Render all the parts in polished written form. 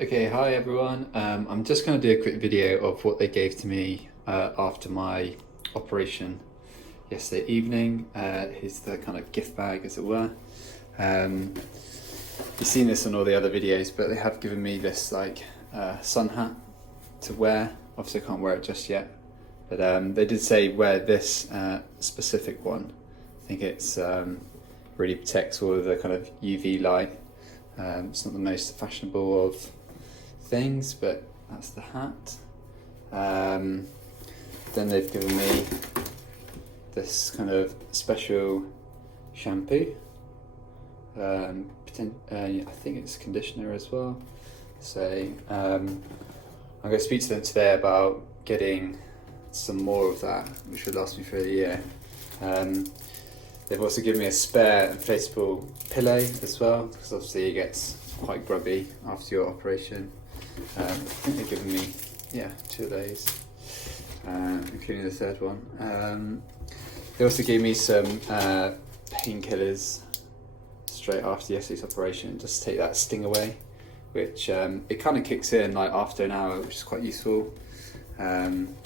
Okay, hi everyone. I'm just going to do a quick video of what they gave to me after my operation yesterday evening. Here's the kind of gift bag, as it were. You've seen this on all the other videos, but they have given me this like sun hat to wear. Obviously I can't wear it just yet, but they did say wear this specific one. I think it's really protects all of the kind of UV light. It's not the most fashionable of things, but that's the hat. Then they've given me this kind of special shampoo. I think it's conditioner as well. So I'm going to speak to them today about getting some more of that, which would last me for a year. They've also given me a spare inflatable pillow as well, because obviously it gets quite grubby after your operation. I think they've given me, 2 of those, including the third one. They also gave me some painkillers straight after yesterday's operation, just to take that sting away, which it kind of kicks in like after an hour, which is quite useful. Then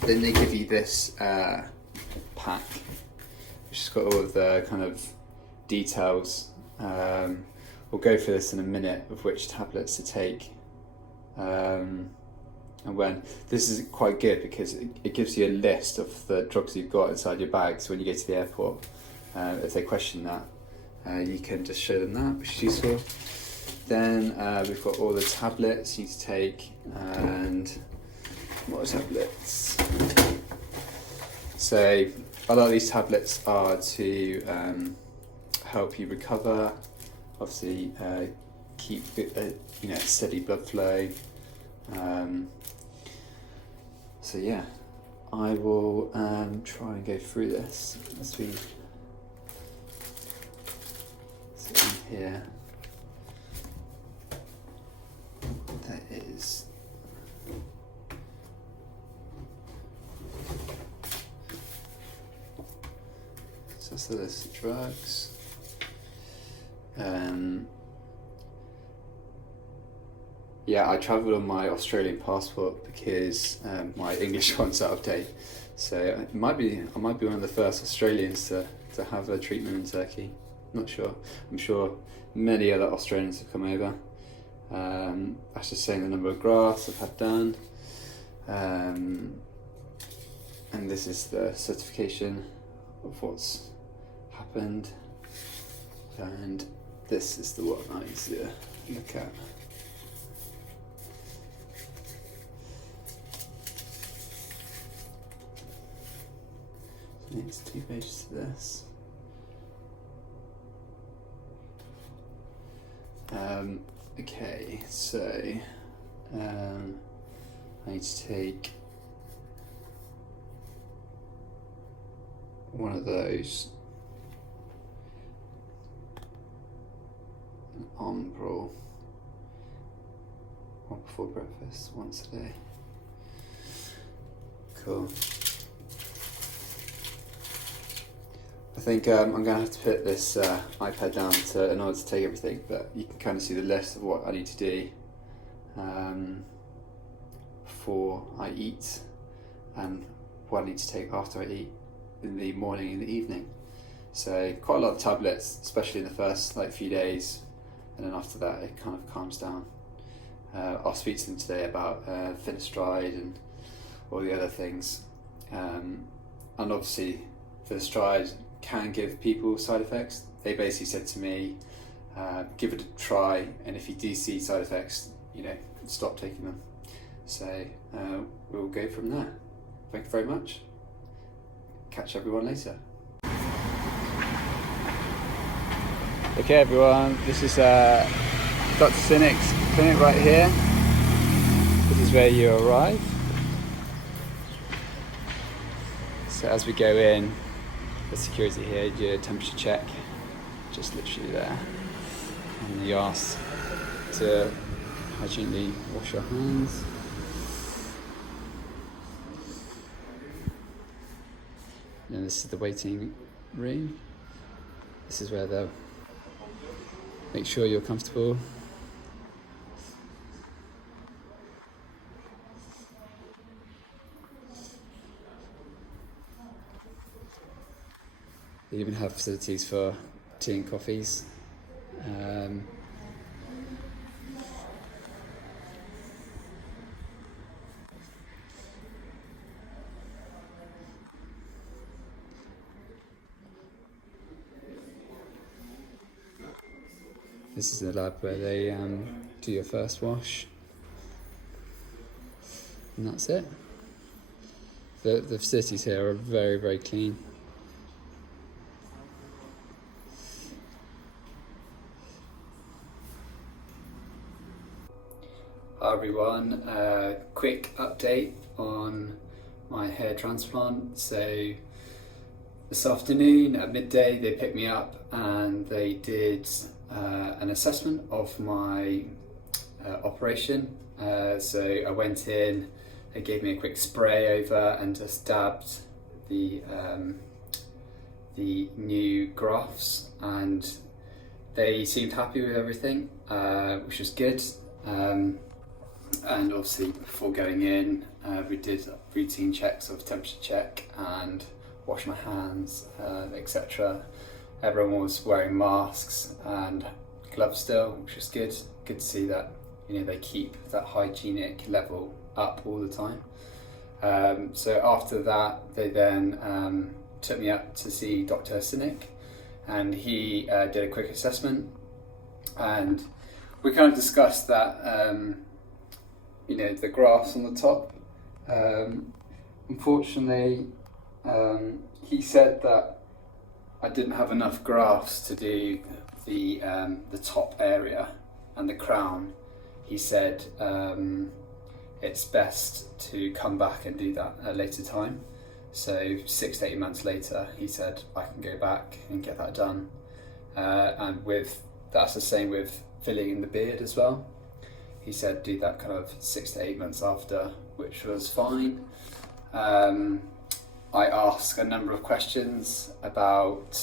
they give you this pack, which has got all of the kind of details. We'll go through this in a minute, of which tablets to take. And when this is quite good because it gives you a list of the drugs you've got inside your bag, so when you go to the airport, if they question that, you can just show them that, which is useful. Then we've got all the tablets you need to take, and what tablets? So a lot of these tablets are to help you recover, obviously keep steady blood flow. So yeah, I will try and go through this as we sit in here. There is so that's the list of drugs. I travelled on my Australian passport because my English one's out of date. So I might be one of the first Australians to have a treatment in Turkey. Not sure. I'm sure many other Australians have come over. That's just saying the number of grafts I've had done. And this is the certification of what's happened. And this is the one I need to look at. It's 2 pages to this. Okay, so I need to take one of those, an Ombrol, one before breakfast, once a day. Cool. I think I'm going to have to put this iPad down in order to take everything, but you can kind of see the list of what I need to do before I eat and what I need to take after I eat in the morning and the evening. So quite a lot of tablets, especially in the first few days, and then after that it kind of calms down. I'll speak to them today about finasteride and all the other things, and obviously finasteride can give people side effects. They basically said to me, give it a try, and if you do see side effects, stop taking them. So we'll go from there. Thank you very much. Catch everyone later. Okay everyone, this is Dr. CINIK's clinic right here. This is where you arrive. So as we go in, the security here, your temperature check, just literally there. And you ask to hygienically wash your hands. And this is the waiting room. This is where they'll make sure you're comfortable. They even have facilities for tea and coffees. This is the lab where they do your first wash, and that's it. The facilities here are very, very clean. Hi everyone, quick update on my hair transplant. So this afternoon at midday they picked me up and they did an assessment of my operation. So I went in, they gave me a quick spray over and just dabbed the new grafts, and they seemed happy with everything, which was good. And obviously before going in, we did routine checks of temperature check and wash my hands, etc. Everyone was wearing masks and gloves still, which was good. Good to see that, you know, they keep that hygienic level up all the time. So after that, they then took me up to see Dr. CINIK, and he did a quick assessment, and we kind of discussed that, you know, the grafts on the top. Unfortunately, he said that I didn't have enough grafts to do the top area and the crown. He said it's best to come back and do that at a later time. So 6 to 8 months later, he said I can go back and get that done. And that's the same with filling in the beard as well. He said do that kind of 6 to 8 months after, which was fine. I asked a number of questions about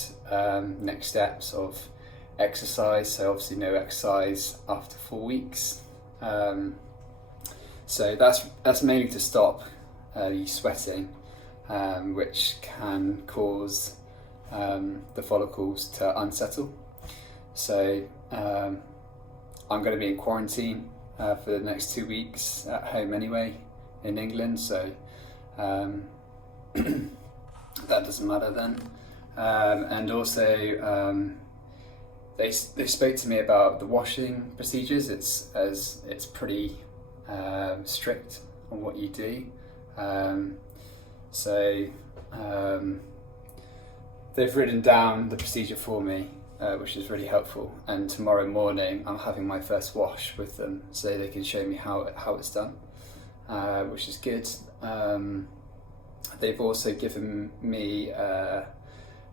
next steps of exercise. So obviously no exercise after 4 weeks. So that's mainly to stop you sweating, which can cause the follicles to unsettle. So I'm going to be in quarantine for the next 2 weeks at home anyway in England, so that doesn't matter then. And also they spoke to me about the washing procedures. It's pretty strict on what you do. So they've written down the procedure for me, which is really helpful. And tomorrow morning I'm having my first wash with them, so they can show me how it's done, which is good. They've also given me a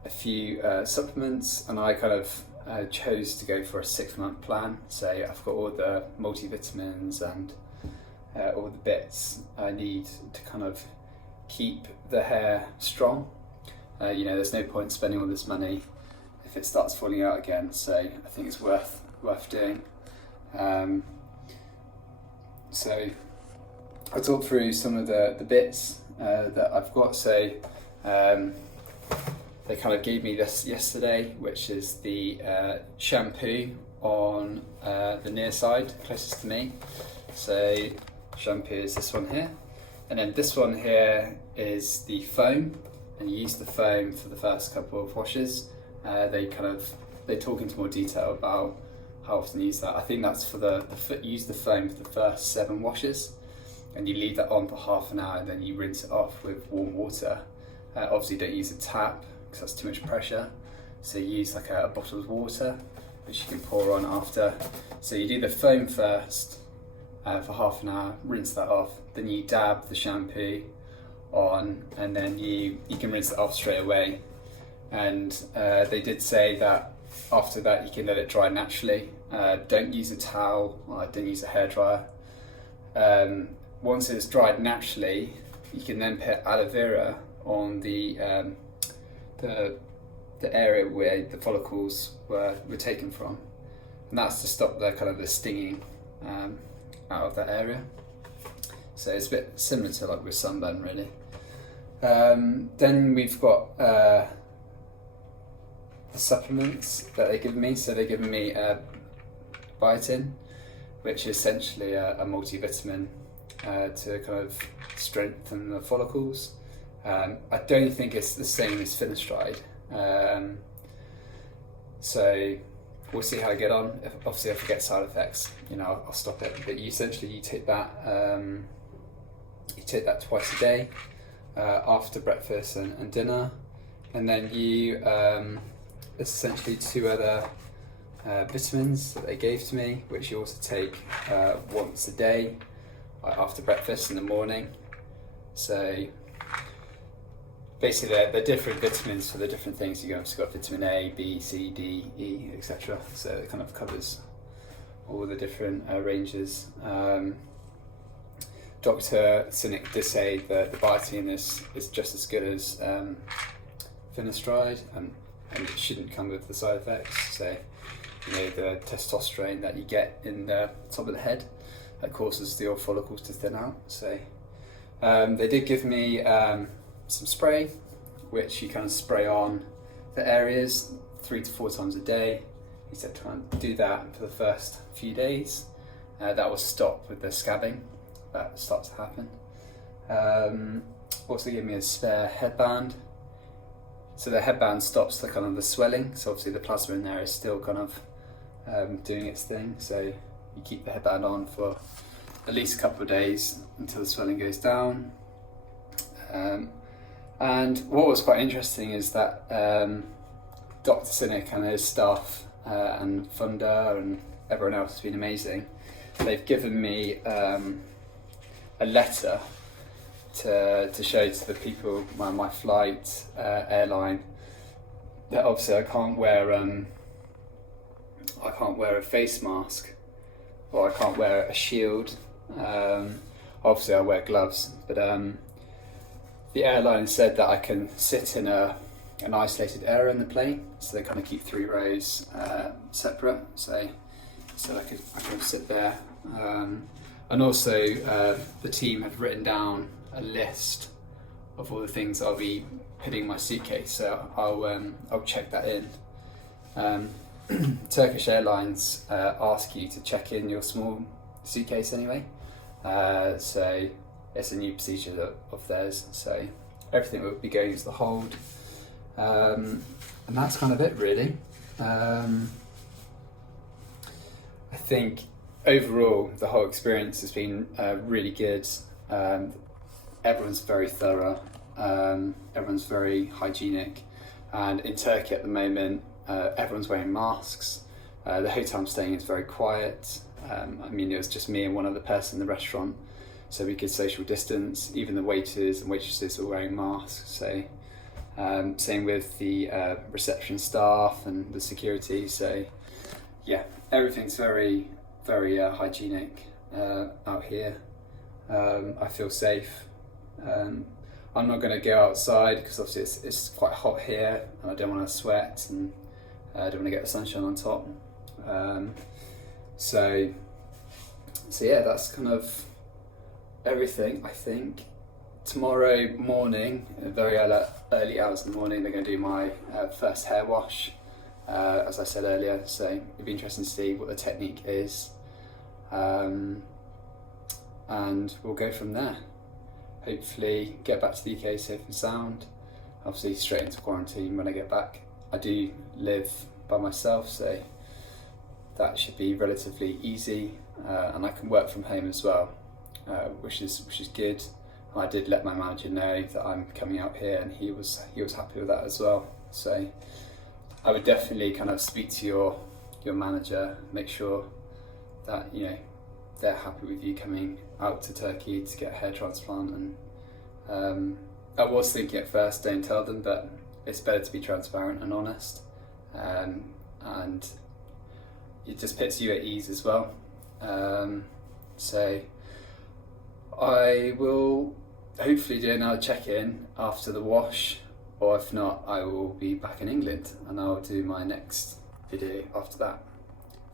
few supplements, and I kind of chose to go for a 6-month plan. So I've got all the multivitamins and all the bits I need to kind of keep the hair strong. You know, there's no point spending all this money if it starts falling out again. So I think it's worth doing. So I'll talk through some of the bits that I've got. So they kind of gave me this yesterday, which is the shampoo on the near side closest to me. So shampoo is this one here, and then this one here is the foam, and you use the foam for the first couple of washes. They talk into more detail about how often you use that. I think that's for use the foam for the first 7 washes, and you leave that on for half an hour, and then you rinse it off with warm water. Obviously don't use a tap because that's too much pressure, so you use like a bottle of water which you can pour on after. So you do the foam first for half an hour, rinse that off, then you dab the shampoo on, and then you can rinse it off straight away. And they did say that after that you can let it dry naturally. Don't use a towel, don't use a hairdryer. Once it's dried naturally, you can then put aloe vera on the area where the follicles were taken from, and that's to stop the stinging out of that area. So it's a bit similar to like with sunburn really. Then we've got the supplements that they've given me. So they've given me biotin, which is essentially a multivitamin to kind of strengthen the follicles. I don't think it's the same as finasteride, so we'll see how I get on. Obviously, if I get side effects, I'll stop it. But you take that twice a day, after breakfast and dinner, and then you there's essentially 2 other vitamins that they gave to me, which you also take once a day, after breakfast in the morning. So basically they're different vitamins for the different things. You've got vitamin A, B, C, D, E, etc. So it kind of covers all the different ranges. Dr. CINIK did say that the biotin is just as good as finasteride, and it shouldn't come with the side effects. So the testosterone that you get in the top of the head, that causes the old follicles to thin out. So they did give me some spray, which you kind of spray on the areas 3 to 4 times a day. He said try and do that for the first few days. That will stop with the scabbing that starts to happen. Also give me a spare headband. So the headband stops the swelling. So obviously the plasma in there is still kind of doing its thing. So you keep the headband on for at least a couple of days until the swelling goes down. And what was quite interesting is that Dr. CINIK and his staff and funder and everyone else has been amazing. They've given me a letter to show to the people on my flight, airline, that obviously I can't wear a face mask, or I can't wear a shield. Obviously I wear gloves, but the airline said that I can sit in an isolated area in the plane, so they kind of keep 3 rows separate. So I could sit there, and also the team have written down a list of all the things I'll be putting in my suitcase. So I'll check that in. Turkish Airlines ask you to check in your small suitcase anyway. So it's a new procedure of theirs. So everything will be going to the hold. And that's kind of it really. I think overall the whole experience has been really good. Everyone's very thorough, everyone's very hygienic, and in Turkey at the moment everyone's wearing masks. The hotel I'm staying in is very quiet. It was just me and one other person in the restaurant, so we could social distance. Even the waiters and waitresses were wearing masks. So same with the reception staff and the security. So yeah, everything's very, very hygienic out here. I feel safe. I'm not going to go outside because obviously it's quite hot here, and I don't want to sweat, and I don't want to get the sunshine on top. So yeah, that's kind of everything. I think tomorrow morning, very early hours in the morning, they're going to do my first hair wash, as I said earlier. So it'd be interesting to see what the technique is, and we'll go from there. Hopefully get back to the UK safe and sound. Obviously straight into quarantine when I get back. I do live by myself, so that should be relatively easy, and I can work from home as well, which is good. I did let my manager know that I'm coming out here, and he was happy with that as well. So I would definitely kind of speak to your manager, make sure that they're happy with you coming out to Turkey to get a hair transplant. And I was thinking at first, don't tell them, but it's better to be transparent and honest, and it just puts you at ease as well. So I will hopefully do another check-in after the wash, or if not, I will be back in England and I'll do my next video after that.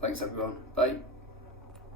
Thanks everyone, bye.